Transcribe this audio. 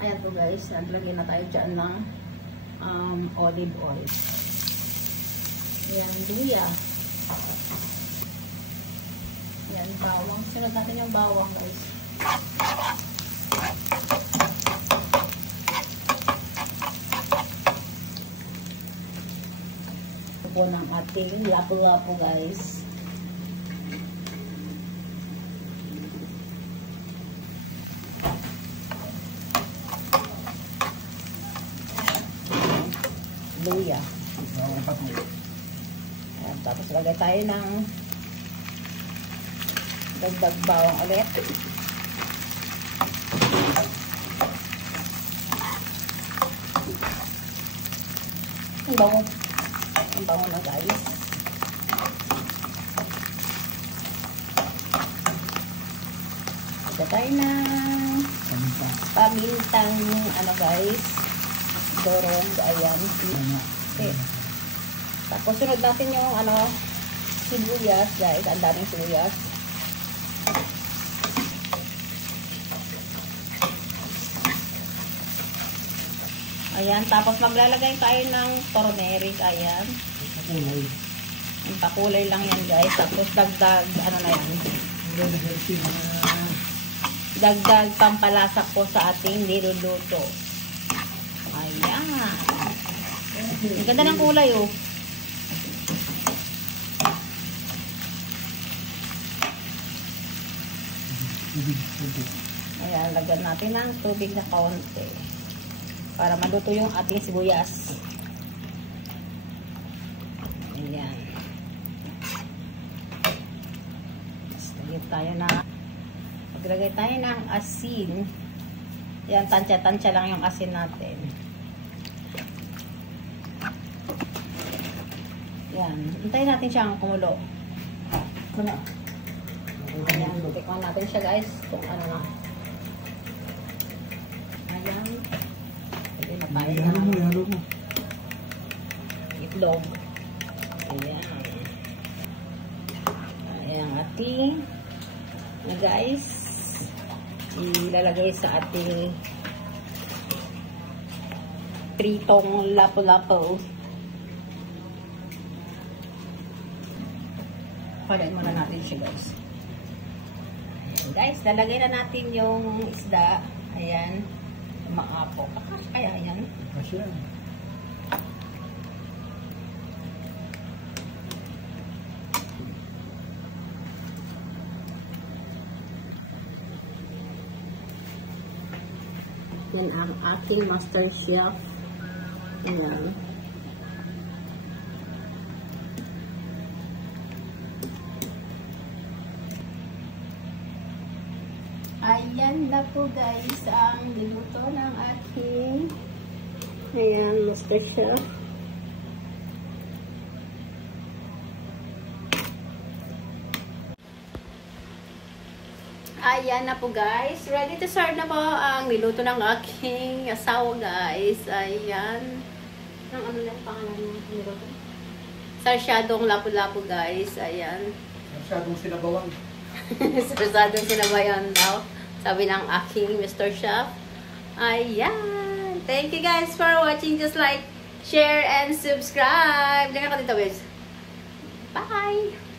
Ayan po guys, naglagay na tayo dyan ng olive oil. Ayan, luya. Ayan, bawang. Sunod natin yung bawang guys. Ito po ng ating lapu-lapu guys. Luya. Ayan, tapos lagay tayo ng dagdag bawang ulit. Ang bango. Ang bango na guys. Lagay tayo ng pamintang ano guys. Dorong, ayan. Okay. Tapos sunod natin yung ano, sibuyas, guys. Ang daming sibuyas. Ayan. Tapos maglalagay tayo ng turmeric, ayan. Ang pakulay lang yan, guys. Tapos dagdag, ano na yan. Dagdag pampalasa po sa ating niluluto. Ayan. Ang ganda ng kulay, oh. Ayan, lagyan natin ng tubig na kaunti para maluto yung ating sibuyas. Ayan. Maglagay tayo ng asin. Ayan, tansya-tansya lang yung asin natin. Ayan, hintayin natin siyang kumulo. Ayan, tikman natin siya guys. Kung ano na. Ayan. Pwede na tayo na itlog. Ayan. Ayan ating guys. Ilalagay sa ating pritong lapu-lapu. Palain muna natin siya guys. Ayan, guys, lalagay na natin yung isda. Ayan. Maapo. Kakas kaya yan? Kasya. Yan ang ating master chef. Ayan. Ayan na po guys ang niluto ng ating master chef. Ayan na po guys. Ready to serve na po ang niluto ng aking asawa guys. Ayan. Ano na yung pangalan ng niluto? Sarsyadong lapu-lapu guys. Ayan. Sarsyadong sinabawan. Sarsyadong sinabawan daw. Sabi ng aking Mr. Chef. Ayan. Thank you guys for watching. Just like, share, and subscribe. Diyan ka dito guys. Bye!